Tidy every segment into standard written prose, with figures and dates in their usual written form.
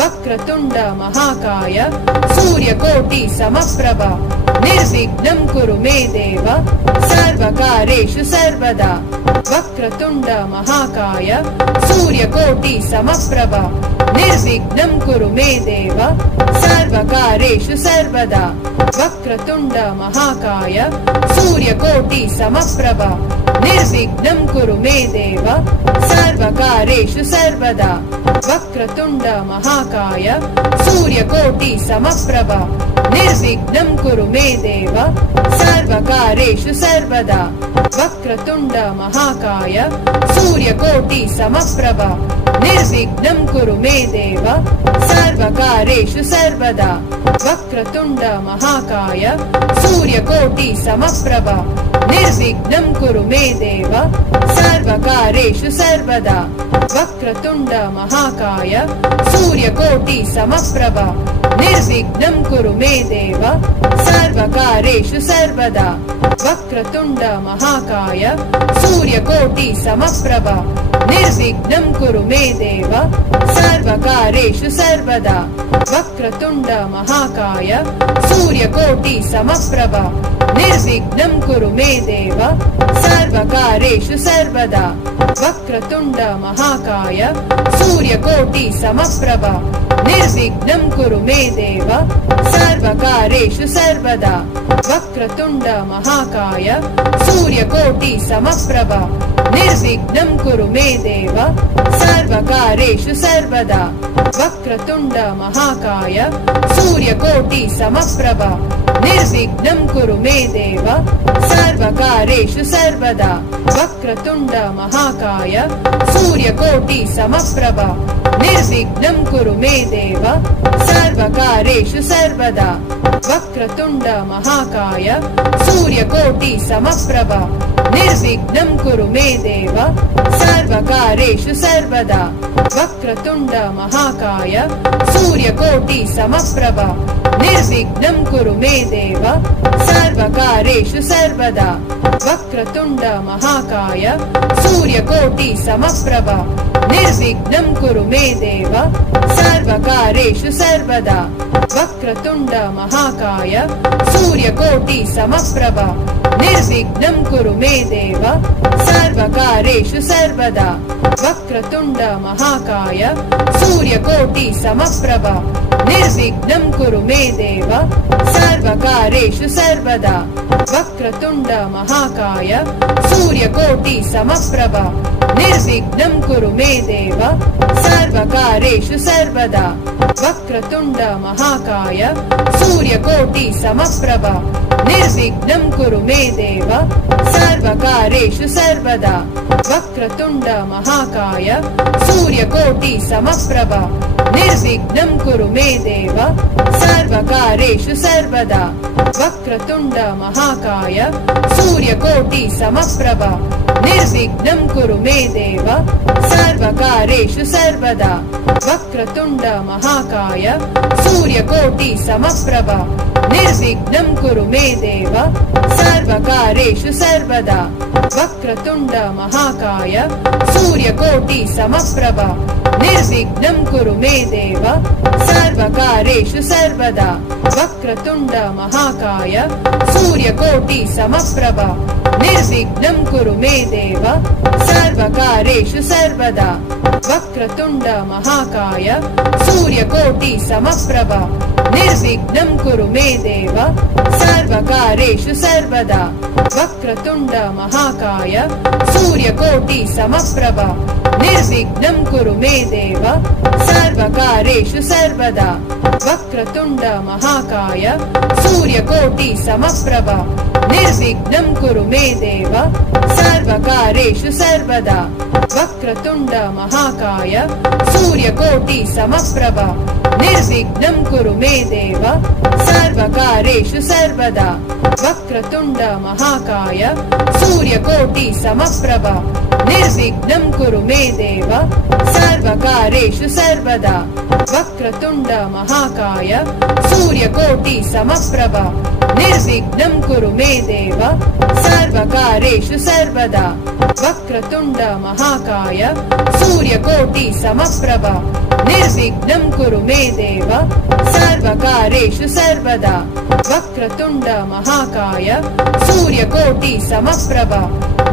वक्रतुण्ड महाकाय सूर्यकोटि समप्रभ निर्विघ्नं कुरु मे देव सर्वकार्येषु सर्वदा वक्रतुण्ड महाकाय सूर्यकोटि समप्रभ निर्विघ्नं कुरु मे देव सर्वकार्येषु सर्वदा वक्रतुण्ड महाकाय सूर्यकोटि समप्रभ निर्विघ्नं कुरु मे देव सर्वकार्येषु सर्वदा वक्रतुण्ड महाकाय सूर्यकोटि समप्रभ निर्विघ्नं कुरु मे देव सर्वकार्येषु सर्वदा वक्रतुण्ड महाकाय सूर्यकोटि समप्रभ निर्विघ्नं कुरु मे देव सर्वकार्येषु सर्वदा वक्रतुण्ड महाकाय सूर्यकोटि समप्रभ निर्विघ्नं कुरु मे देव सर्वकार्येषु सर्वदा वक्रतुण्ड महाकाय सूर्यकोटि समप्रभ निर्विघ्नं कुरु मे देव सर्वकार्येषु सर्वदा वक्रतुण्ड महाकाय सूर्यकोटि समप्रभ निर्विघ्नं कुरु मे देव सर्वकार्येषु सर्वदा वक्रतुण्ड महाकाय सूर्यकोटि समप्रभ निर्विघ्नं कुरु मे देव सर्वकार्येषु सर्वदा वक्रतुण्ड महाकाय सूर्यकोटि समप्रभ निर्विघ्नं कुरु मे देव सर्वकार्येषु सर्वदा वक्रतुण्ड महाकाय सूर्यकोटि समप्रभ निर्विघ्नं कुरु मे देव सर्वकार्येषु सर्वदा वक्रतुण्ड महाकाय सूर्यकोटि समप्रभ निर्विघ्नं कुरु मे देव सर्वकार्येषु सर्वदा वक्रतुण्ड महाकाय सूर्यकोटि समप्रभ निर्विघ्नं कुरु मे देव सर्वकार्येषु सर्वदा वक्रतुण्ड महाकाय सूर्यकोटि समप्रभ निर्विघ्नं कुरु मे देव सर्वकार्येषु सर्वदा वक्रतुण्ड महाकाय सूर्यकोटि समप्रभ निर्विघ्नं कुरु मे देव सर्वकार्येषु सर्वदा वक्रतुण्ड महाकाय सूर्यकोटि समप्रभ निर्विघ्नं कुरु मे देव सर्वकार्येषु सर्वदा वक्रतुण्ड महाकाय सूर्यकोटि समप्रभ निर्विघ्नं कुरु मे देव सर्वकार्येषु सर्वदा वक्रतुण्ड महाकाय सूर्यकोटि समप्रभ निर्विघ्नं कुरु मे देव सर्वकार्येषु सर्वदा वक्रतुण्ड महाकाय सूर्यकोटि समप्रभ निर्विघ्नं कुरु मे देव सर्वकार्येषु सर्वदा वक्रतुण्ड महाकाय सूर्यकोटि समप्रभ निर्विघ्नं कुरु मे देव सर्वकार्येषु सर्वदा वक्रतुण्ड महाकाय सूर्यकोटि समप्रभ निर्विघ्नं कुरु मे देव सर्वकार्येषु सर्वदा वक्रतुण्ड महाकाय सूर्यकोटि समप्रभ निर्विघ्नं कुरु मे देव सर्वकार्येषु सर्वदा वक्रतुण्ड महाकाय सूर्यकोटि समप्रभ निर्विघ्नं कुरु मे देव सर्वकार्येषु सर्वदा वक्रतुण्ड महाकाय सूर्यकोटि समप्रभ निर्विघ्नं कुरु मे देव सर्वकार्येषु सर्वदा वक्रतुण्ड महाकाय सूर्यकोटि समप्रभ निर्विघ्नं कुरु मे देव सर्वकार्येषु सर्वदा वक्रतुण्ड महाकाय सूर्यकोटि समप्रभ निर्विघ्नं कुरु मे देव सर्वकार्येषु सर्वदा वक्रतुण्ड महाकाय सूर्यकोटि समप्रभ निर्विघ्नं कुरु मे देव सर्वकार्येषु सर्वदा वक्रतुण्ड महाकाय सूर्यकोटि समप्रभ निर्विघ्नं कुरु मे देव सर्वकार्येषु सर्वदा वक्रतुण्ड महाकाय सूर्यकोटि समप्रभ निर्विघ्नं कुरु मे देव सर्वकार्येषु सर्वदा वक्रतुण्ड महाकाय सूर्यकोटि समप्रभ निर्विघ्नं कुरु मे देव सर्वकार्येषु सर्वदा वक्रतुण्ड महाकाय सूर्यकोटि समप्रभ निर्विघ्नं कुरु मे देव सर्वकार्येषु सर्वदा वक्रतुण्ड महाकाय सूर्यकोटि समप्रभ निर्विघ्नं कुरु मे देव सर्वकार्येषु सर्वदा वक्रतुण्ड महाकाय सूर्यकोटि समप्रभ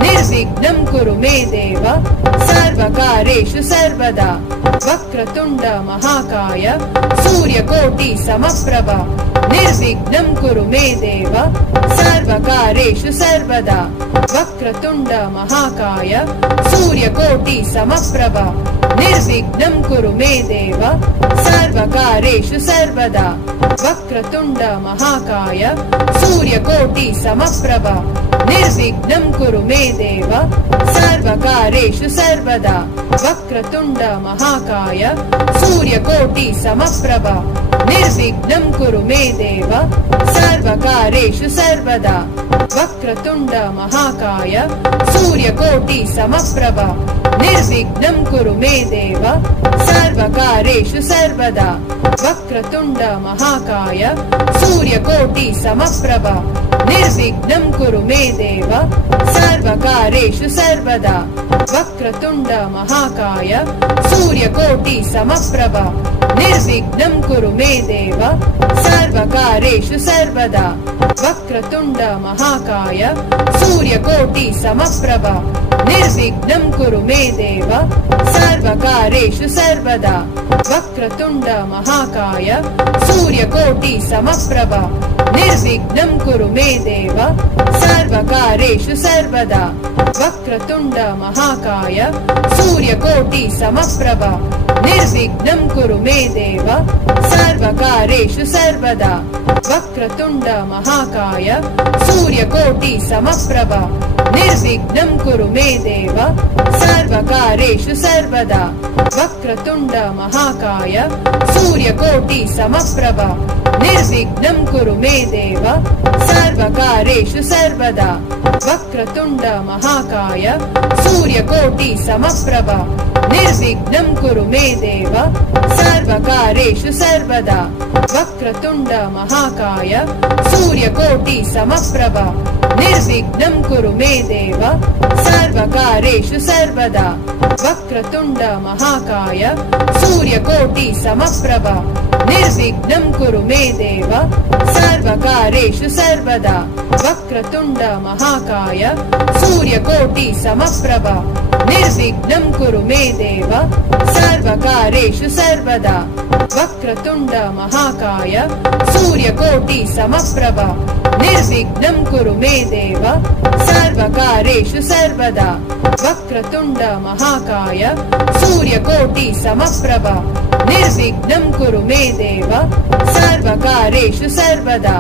निर्विघ्नं कुरु मे देव सर्वकार्येषु सर्वदा वक्रतुण्ड महाकाय सूर्यकोटि समप्रभ निर्विघ्नं कुरु मे देव सर्वकार्येषु सर्वदा वक्रतुण्ड महाकाय सूर्यकोटि समप्रभ निर्विघ्नं कुरु मे देव सर्वकार्येषु सर्वदा वक्रतुण्ड महाकाय सूर्यकोटि समप्रभ निर्विघ्नं कुरु मे देव सर्वकार्येषु सर्वदा वक्रतुण्ड महाकाय सूर्यकोटि समप्रभ निर्विघ्नं कुरु मे देव सर्वकार्येषु सर्वदा वक्रतुण्ड महाकाय सूर्यकोटि समप्रभ निर्विघ्नं कुरु मे देव सर्वकार्येषु सर्वदा वक्रतुण्ड महाकाय सूर्यकोटि समप्रभ निर्विघ्नं कुरु मे देव सर्वकार्येषु सर्वदा वक्रतुण्ड महाकाय सूर्यकोटि समप्रभ निर्विघ्नं कुरु मे देव सर्वकार्येषु सर्वदा वक्रतुण्ड महाकाय सूर्यकोटि समप्रभ निर्विघ्नं कुरु मे देव सर्वकार्येषु सर्वदा वक्रतुण्ड महाकाय सूर्यकोटि समप्रभ निर्विघ्नं कुरु मे देव सर्वकार्येषु सर्वदा वक्रतुण्ड महाकाय सूर्यकोटि समप्रभ निर्विघ्नं कुरु मे देव सर्वकार्येषु सर्वदा वक्रतुण्ड महाकाय सूर्यकोटि समप्रभ निर्विघ्नं कुरु मे देव सर्वकार्येषु सर्वदा वक्रतुण्ड महाकाय सूर्यकोटि समप्रभ निर्विघ्नं कुरु मे देव सर्वकार्येषु सर्वदा वक्रतुण्ड महाकाय सूर्यकोटि समप्रभ निर्विघ्नं कुरु मे देव सर्वकार्येषु सर्वदा वक्रतुण्ड महाकाय सूर्यकोटि समप्रभ निर्विघ्नं कुरु मे देव सर्वकार्येषु सर्वदा वक्रतुण्ड महाकाय सूर्यकोटि समप्रभ निर्विघ्नं कुरु मे देव सर्वकार्येषु सर्वदा वक्रतुण्ड महाकाय सूर्यकोटि समप्रभ निर्विघ्नं कुरु मे देव सर्वकार्येषु सर्वदा वक्रतुण्ड महाकाय सूर्यकोटि समप्रभ निर्विघ्नं कुरु मे देव सर्वकार्येषु सर्वदा वक्रतुण्ड महाकाय सूर्यकोटि समप्रभ निर्विघ्नं कुरु मे देव सर्वकार्येषु सर्वदा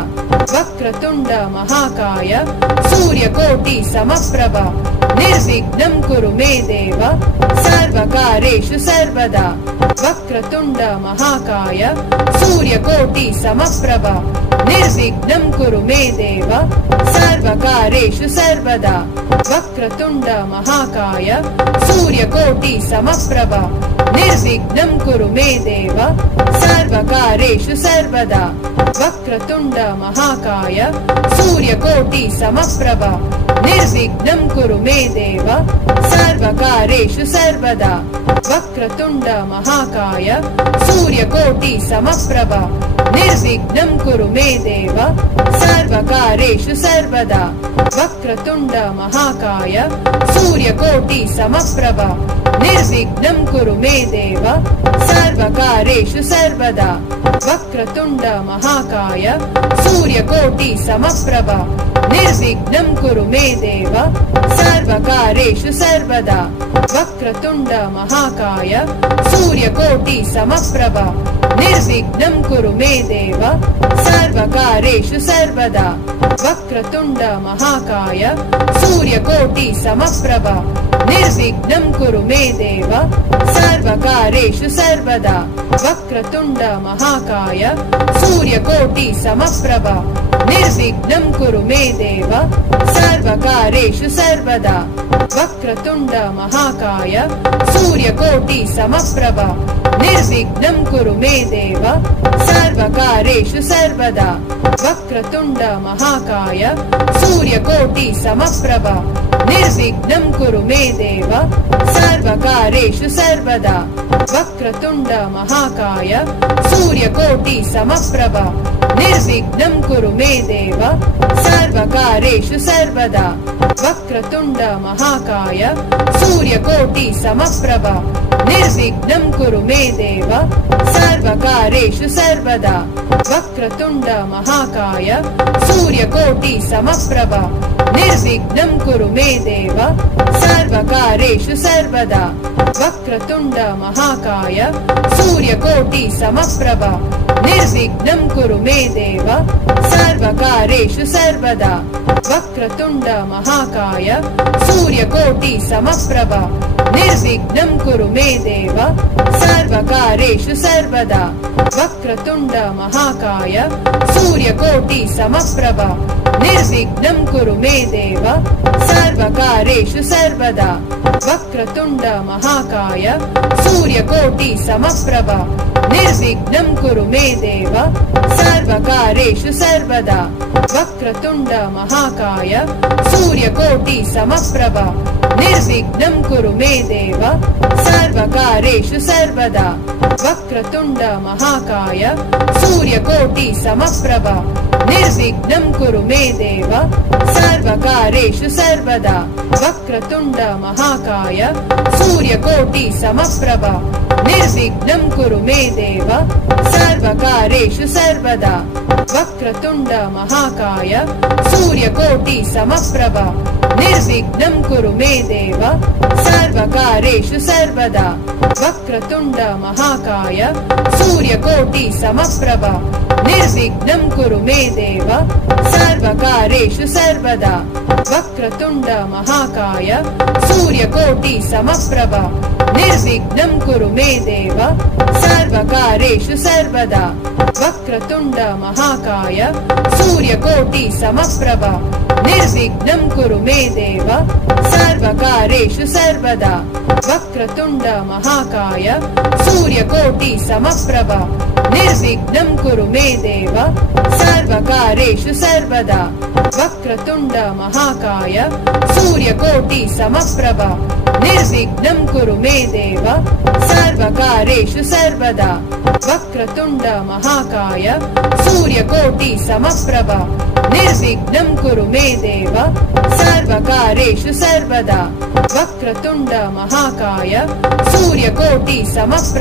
वक्रतुण्ड महाकाय सूर्यकोटि समप्रभ निर्विघ्नं कुरु मे देव सर्वकार्येषु सर्वदा वक्रतुण्ड महाकाय सूर्यकोटि समप्रभ निर्विघ्नं कुरु मे देव सर्वकार्येषु सर्वदा वक्रतुण्ड महाकाय सूर्यकोटि समप्रभ निर्विघ्नं कुरु मे देव सर्वकार्येषु सर्वदा वक्रतुण्ड महाकाय सूर्यकोटि समप्रभ निर्विघ्नं कुरु मे देव सर्वकार्येषु सर्वदा वक्रतुण्ड महाकाय सूर्यकोटि समप्रभ निर्विघ्नं कुरु मे देव सर्वकार्येषु सर्वदा वक्रतुण्ड महाकाय सूर्यकोटि समप्रभ निर्विघ्नं कुरु मे देव सर्वकार्येषु सर्वदा वक्रतुण्ड महाकाय सूर्यकोटि समप्रभ निर्विघ्नं कुरु मे देव सर्वकार्येषु सर्वदा वक्रतुण्ड महाकाय सूर्यकोटि समप्रभ निर्विघ्नं कुरु मे देव सर्वकार्येषु सर्वदा वक्रतुण्ड महाकाय सूर्यकोटि समप्रभ निर्विघ्नं कुरु मे देव सर्वकार्येषु सर्वदा वक्रतुण्ड महाकाय सूर्यकोटि समप्रभ निर्विघ्नं कुरु मे देव सर्वकार्येषु सर्वदा वक्रतुण्ड महाकाय सूर्यकोटि समप्रभ निर्विघ्नं कुरु मे देव सर्वकारेषु सर्वदा वक्रतुण्ड महाकाय सूर्यकोटि समप्रभ निर्विघ्नं कुरु मे देव सर्वकारेषु सर्वदा वक्रतुण्ड महाकाय सूर्यकोटि समप्रभ निर्विघ्नं कुरु मे देव सर्वकारेषु सर्वदा वक्रतुण्ड महाकाय सूर्यकोटि समप्रभ निर्विघ्नं कुरु मे देव सर्वकारेषु सर्वदा वक्रतुण्ड महाकाय सूर्यकोटि समप्रभ निर्विघ्नं कुरु मे देव सर्वकारेषु सर्वदा वक्रतुण्ड महाकाय सूर्यकोटि समप्रभ निर्विघ्नं कुरु मे देव सर्वकारेषु सर्वदा वक्रतुण्ड महाकाय सूर्यकोटि समप्रभ निर्विघ्नं कुरु मे देव सर्वकारेषु सर्वदा वक्रतुण्ड महाकाय सूर्यकोटि समप्रभ निर्विघ्नं कुरु मे देव सर्वकारेषु सर्वदा वक्रतुण्ड महाकाय सूर्यकोटि समप्रभ निर्विघ्नं कुरु मे देव सर्वकारेषु सर्वदा वक्रतुण्ड महाकाय सूर्यकोटि समप्रभ निर्विघ्नं कुरु मे देव सर्वकारेषु सर्वदा वक्रतुण्ड महाकाय सूर्यकोटि समप्रभ निर्विघ्नं कुरु मे देव सर्वकारेषु सर्वदा वक्रतुण्ड महाकाय सूर्यकोटि समप्रभ निर्विघ्नं कुरु मे देव सर्वकारेषु सर्वदा वक्रतुण्ड महाकाय सूर्यकोटि समप्रभ निर्विघ्नं कुरु मे देव सर्वकारेषु सर्वदा वक्रतुण्ड महाकाय सूर्यकोटि समप्रभ निर्विघ्नं कुरु मे देव सर्वकारेषु सर्वदा वक्रतुण्ड महाकाय सूर्यकोटि समप्रभ निर्विघ्नं कुरु मे देव सर्वकारेषु सर्वदा वक्रतुण्ड महाकाय सूर्यकोटि समप्रभ निर्विघ्नं कुरु मे देव सर्वकारेषु सर्वदा वक्रतुण्ड महाकाय सूर्यकोटि समप्रभ निर्विघ्नं कुरु मे देव सर्वकारेषु सर्वदा वक्रतुण्ड महाकाय सूर्यकोटि समप्रभ निर्विघ्नं कुरु मे देव सर्वकारेषु सर्वदा वक्रतुण्ड महाकाय सूर्यकोटि समप्रभ निर्विघ्नं कुरु मे देव सर्वकारेषु सर्वदा वक्रतुण्ड महाकाय सूर्यकोटि समप्रभ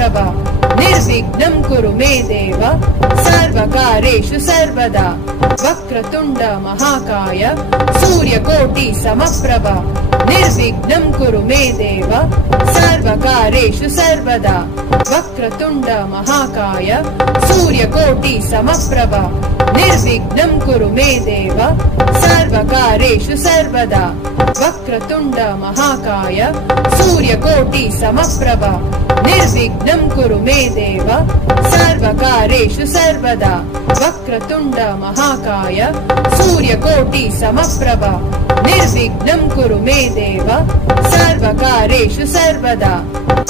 निर्विघ्नं कुरु मे देव सर्वकारेषु सर्वदा वक्रतुण्ड महाकाय सूर्यकोटि समप्रभ निर्विघ्नं कुरु मे देव सर्वकारेषु सर्वदा वक्रतुण्ड महाकाय सूर्यकोटि समप्रभ निर्विघ्नं कुरु मे देव सर्वकारेषु सर्वदा वक्रतुण्ड महाकाय सूर्यकोटि समप्रभ निर्विघ्नं कुरु मे देव सर्वकारेषु सर्वदा वक्रतुण्ड महाकाय सूर्यकोटि समप्रभ निर्विघ्नं कुरु मे देव सर्वकारेषु सर्वदा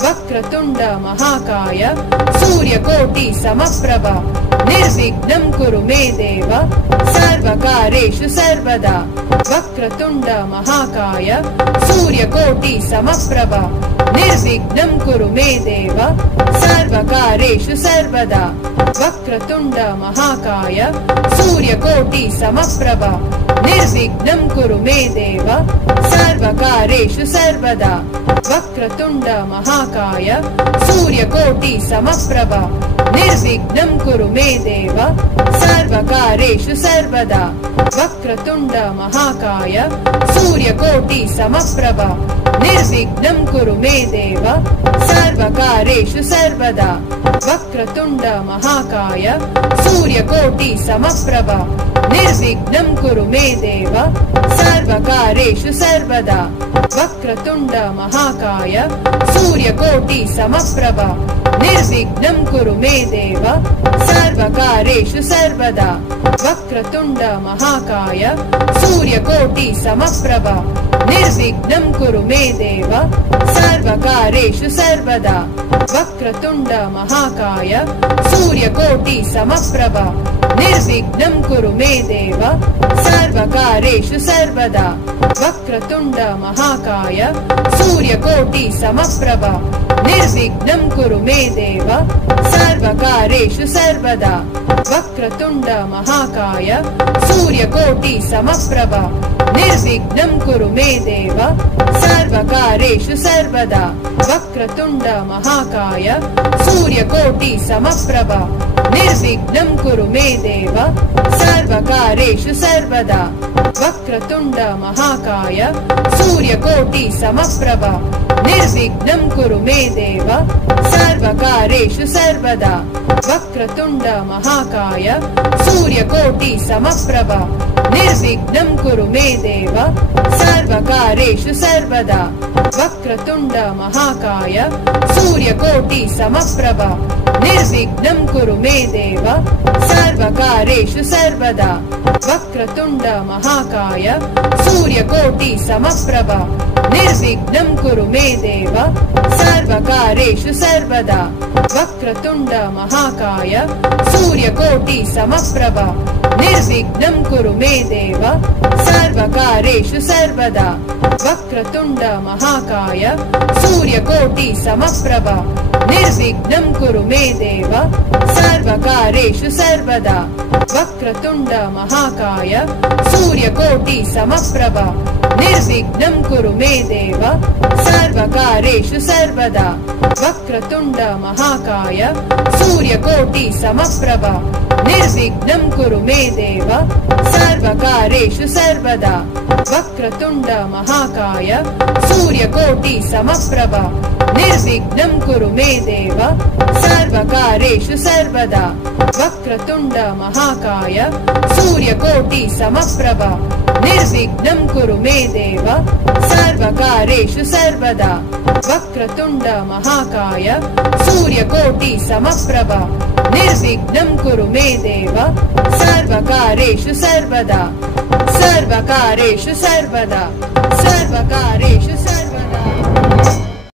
वक्रतुण्ड महाकाय सूर्यकोटि समप्रभ निर्विघ्नं कुरु मे देव सर्वकारेषु सर्वदा वक्रतुण्ड महाकाय सूर्यकोटि समप्रभ निर्विघ्नं कुरु मे देव सर्वकारेषु सर्वदा वक्रतुण्ड महाकाय सूर्यकोटि समप्रभ निर्विघ्नं कुरु मे देव सर्वकारेषु सर्वदा वक्रतुण्ड महाकाय सूर्यकोटि समप्रभ निर्विघ्नं कुरु मे देव सर्वकारेषु सर्वदा वक्रतुण्ड महाकाय सूर्यकोटि समप्रभ निर्विघ्नं कुरु मे देव सर्वकारेषु सर्वदा वक्रतुण्ड महाकाय सूर्यकोटि समप्रभ निर्विघ्नं कुरु मे देव सर्वकारेषु सर्वदा वक्रतुण्ड महाकाय सूर्यकोटि समप्रभ निर्विघ्नं कुरु मे देव सर्वकारेषु सर्वदा वक्रतुण्ड महाकाय सूर्यकोटि समप्रभ निर्विघ्नं कुरु मे देव सर्वकार्येषु सर्वदा वक्रतुण्ड महाकाय सूर्यकोटि समप्रभ निर्विघ्नं कुरु मे देव सर्वकार्येषु सर्वदा वक्रतुण्ड महाकाय सूर्यकोटि समप्रभ निर्विघ्नं कुरु मे देव सर्वकार्येषु सर्वदा वक्रतुण्ड महाकाय सूर्यकोटि समप्रभ निर्विघ्नं कुरु मे देव सर्वकार्येषु सर्वदा वक्रतुण्ड महाकाय सूर्यकोटि समप्रभ निर्विघ्नं कुरु मे देव सर्वकार्येषु सर्वदा वक्रतुण्ड महाकाय सूर्यकोटि समप्रभ निर्विघ्नं कुरु मे देव सर्वकार्येषु सर्वदा वक्रतुण्ड महाकाय सूर्यकोटि समप्रभ निर्विघ्नं कुरु मे देव सर्वकार्येषु सर्वदा वक्रतुण्ड महाकाय सूर्यकोटि समप्रभ निर्विघ्नं कुरु मे देव सर्वकार्येषु सर्वदा वक्रतुण्ड महाकाय सूर्यकोटि समप्रभ निर्विघ्नं कुरु मे देव सर्वकार्येषु सर्वदा वक्रतुण्ड महाकाय सूर्यकोटि समप्रभ निर्विघ्नं कुरु मे देव सर्वकार्येषु सर्वदा वक्रतुण्ड महाकाय सूर्यकोटि समप्रभ निर्विघ्नं कुरु मे देव सर्वकार्येषु सर्वदा वक्रतुण्ड महाकाय सूर्यकोटि समप्रभ निर्विघ्नं कुरु मे देव सर्वकार्येषु सर्वदा वक्रतुण्ड महाकाय सूर्यकोटि समप्रभ निर्विघ्नं कुरु मे देव सर्वकार्येषु सर्वदा वक्रतुण्ड महाकाय सूर्यकोटि समप्रभ निर्विघ्नं कुरु मे देव सर्वकार्येषु सर्वदा वक्रतुण्ड महाकाय सूर्यकोटि समप्रभ निर्विघ्नं कुरु मे देव सर्वकार्येषु सर्वदा वक्रतुण्ड महाकाय सूर्यकोटि समप्रभ निर्विघ्नं कुरु मे देव सर्वकार्येषु सर्वदा सर्वकार्येषु सर्वदा सर्वकार्येषु